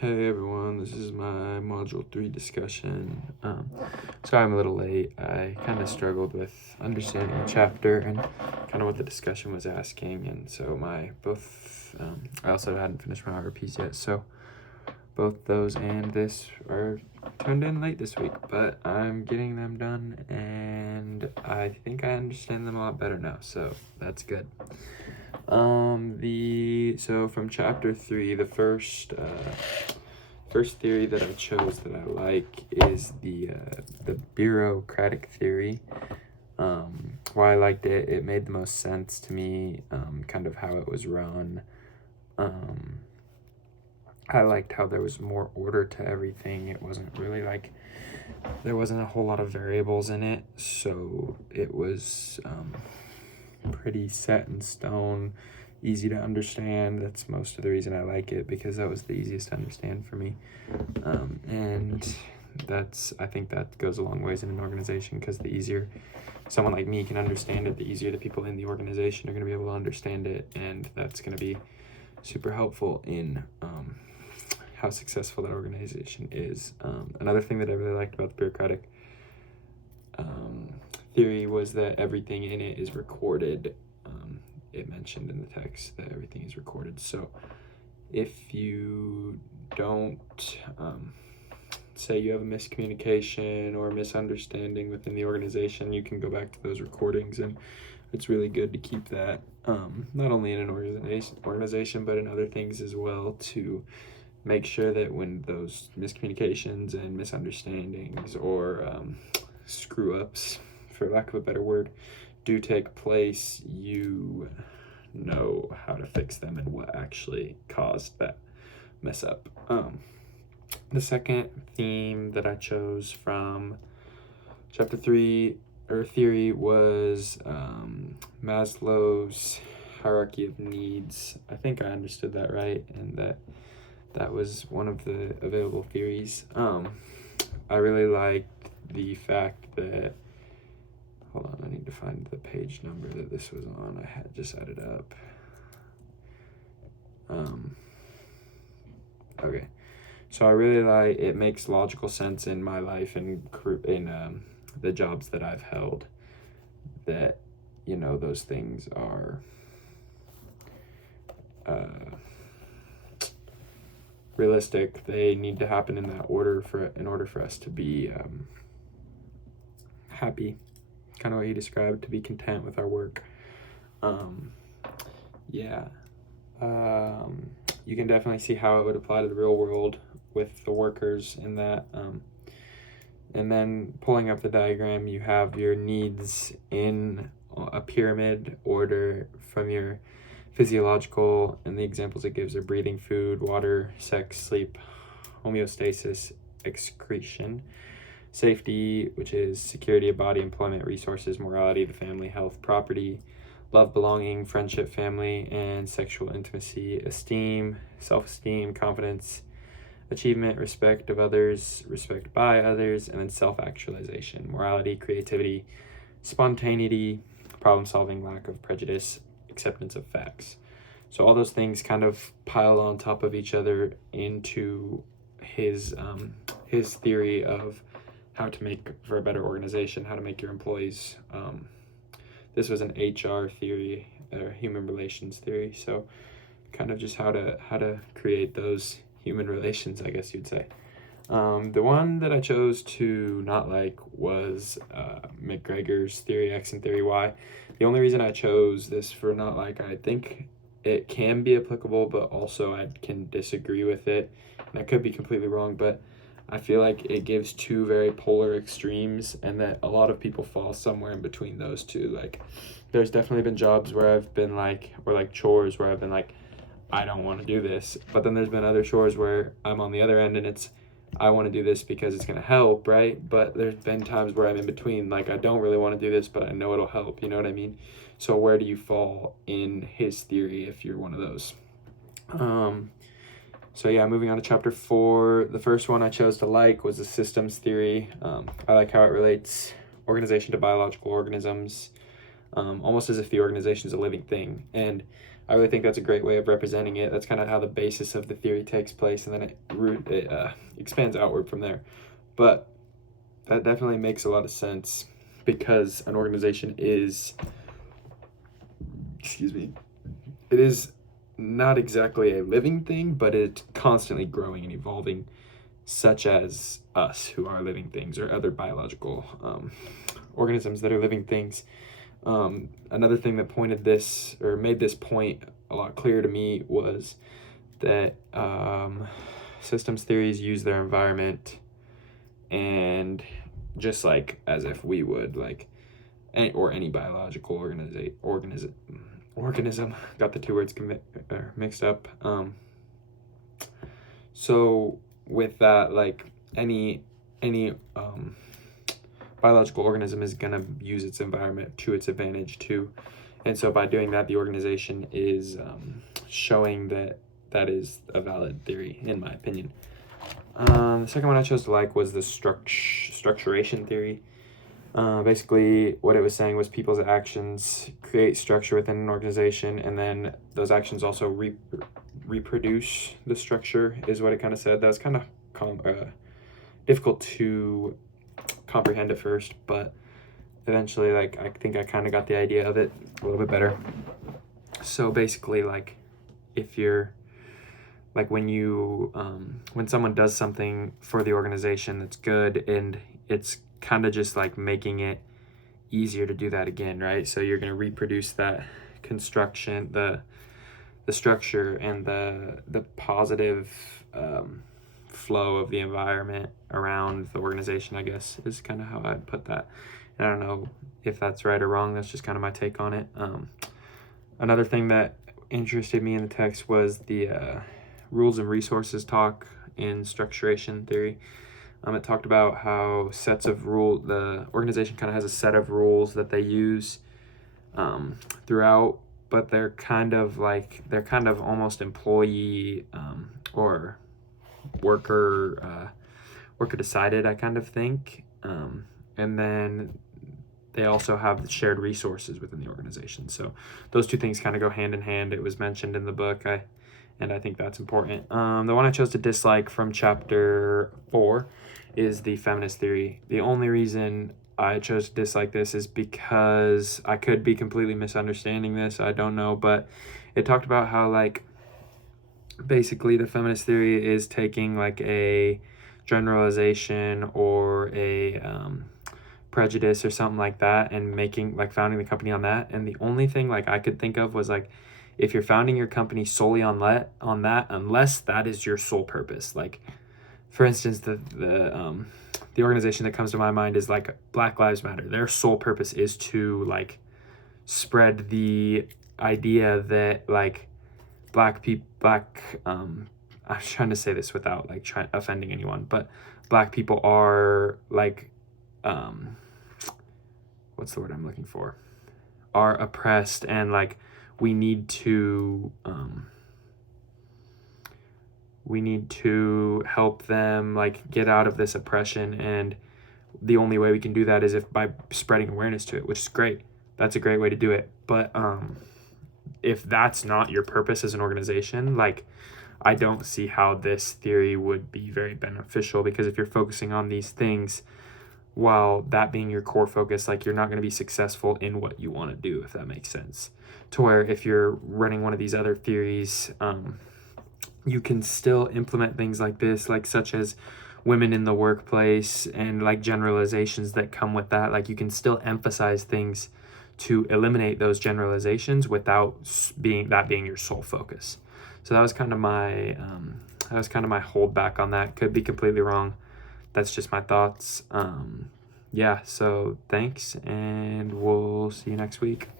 Hey everyone, this is my Module 3 discussion. Sorry I'm a little late. I kind of struggled with understanding the chapter and kind of what the discussion was asking, and so I also hadn't finished my RPs yet, so both those and this are turned in late this week, but I'm getting them done, and I think I understand them a lot better now, so that's good. So from chapter 3, the first theory that I chose that I like is the bureaucratic theory. Why I liked it, it made the most sense to me, kind of how it was run. I liked how there was more order to everything. It wasn't really like, there wasn't a whole lot of variables in it, so it was pretty set in stone, easy to understand. That's most of the reason I like it, because that was the easiest to understand for me. And I think that goes a long ways in an organization, because the easier someone like me can understand it, the easier the people in the organization are going to be able to understand it, and that's going to be super helpful in how successful that organization is. Another thing that I really liked about the bureaucratic theory was that everything in it is recorded. It mentioned in the text that everything is recorded. So if you don't, say you have a miscommunication or a misunderstanding within the organization, you can go back to those recordings, and it's really good to keep that, not only in an organization, but in other things as well, to make sure that when those miscommunications and misunderstandings or screw-ups, for lack of a better word, do take place, you know how to fix them and what actually caused that mess up. The second theme that I chose from chapter 3 or theory was Maslow's hierarchy of needs. I think I understood that right, and that was one of the available theories. I really liked the fact that, hold on, I need to find the page number that this was on. I had just added up. Okay. So I really like, it makes logical sense in my life and in the jobs that I've held, that, those things are realistic. They need to happen in that order in order for us to be happy, kind of what you described, to be content with our work. You can definitely see how it would apply to the real world with the workers in that. And then pulling up the diagram, you have your needs in a pyramid order from your physiological, and the examples it gives are breathing, food, water, sex, sleep, homeostasis, excretion, safety, which is security of body, employment, resources, morality, the family, health, property, love, belonging, friendship, family, and sexual intimacy, esteem, self-esteem, confidence, achievement, respect of others, respect by others, and then self-actualization, morality, creativity, spontaneity, problem-solving, lack of prejudice, acceptance of facts. So all those things kind of pile on top of each other into his theory of how to make for a better organization, how to make your employees. This was an HR theory, or human relations theory, so kind of just how to create those human relations, I guess you'd say. The one that I chose to not like was McGregor's Theory X and Theory Y. The only reason I chose this for not like, I think it can be applicable, but also I can disagree with it, and I could be completely wrong, but I feel like it gives two very polar extremes, and that a lot of people fall somewhere in between those two. Like, there's definitely been jobs where I've been like, or like chores where I've been like, I don't want to do this. But then there's been other chores where I'm on the other end and it's, I want to do this because it's going to help, right? But there's been times where I'm in between, like I don't really want to do this, but I know it'll help, you know what I mean? So where do you fall in his theory if you're one of those? So yeah, moving on to chapter 4. The first one I chose to like was the systems theory. I like how it relates organization to biological organisms, almost as if the organization is a living thing. And I really think that's a great way of representing it. That's kind of how the basis of the theory takes place, and then it expands outward from there. But that definitely makes a lot of sense, because an organization is, it is not exactly a living thing, but it's constantly growing and evolving, such as us, who are living things, or other biological organisms that are living things. Another thing that made this point a lot clearer to me was that systems theories use their environment, and just like as if we would, like any biological organism, got the two words mixed up. So with that, like any biological organism is going to use its environment to its advantage too. And so by doing that, the organization is showing that is a valid theory, in my opinion. The second one I chose to like was the structuration theory. Basically, what it was saying was people's actions create structure within an organization, and then those actions also reproduce the structure, is what it kind of said. That was kind of difficult to comprehend at first, but eventually, like, I think I kind of got the idea of it a little bit better. So basically, like, if you're like when someone does something for the organization that's good, and it's kind of just like making it easier to do that again, right? So you're going to reproduce that construction, the structure, and the positive flow of the environment around the organization, I guess, is kind of how I'd put that. And I don't know if that's right or wrong. That's just kind of my take on it. Another thing that interested me in the text was the rules and resources talk in structuration theory. It talked about how sets of rules, the organization kind of has a set of rules that they use throughout, but they're kind of almost employee or worker decided, I kind of think. And then they also have the shared resources within the organization. So those two things kind of go hand in hand. It was mentioned in the book, and I think that's important. The one I chose to dislike from chapter 4 is the feminist theory. The only reason I chose to dislike this is because I could be completely misunderstanding this. I don't know, but it talked about how, like, basically the feminist theory is taking like a generalization or a prejudice or something like that, and founding the company on that. And the only thing like I could think of was, like, if you're founding your company solely on that, unless that is your sole purpose. Like, for instance, the organization that comes to my mind is like Black Lives Matter. Their sole purpose is to like spread the idea that like I'm trying to say this without like offending anyone, but Black people are like what's the word I'm looking for? Are oppressed, and like we need to help them like get out of this oppression, and the only way we can do that is by spreading awareness to it, which is great. That's a great way to do it. But if that's not your purpose as an organization, like, I don't see how this theory would be very beneficial, because if you're focusing on these things while that being your core focus, like, you're not going to be successful in what you want to do, if that makes sense. To where if you're running one of these other theories, you can still implement things like this, like such as women in the workplace, and like generalizations that come with that. Like, you can still emphasize things to eliminate those generalizations without being your sole focus. So that was kind of my holdback on that. Could be completely wrong. That's just my thoughts. So thanks, and we'll see you next week.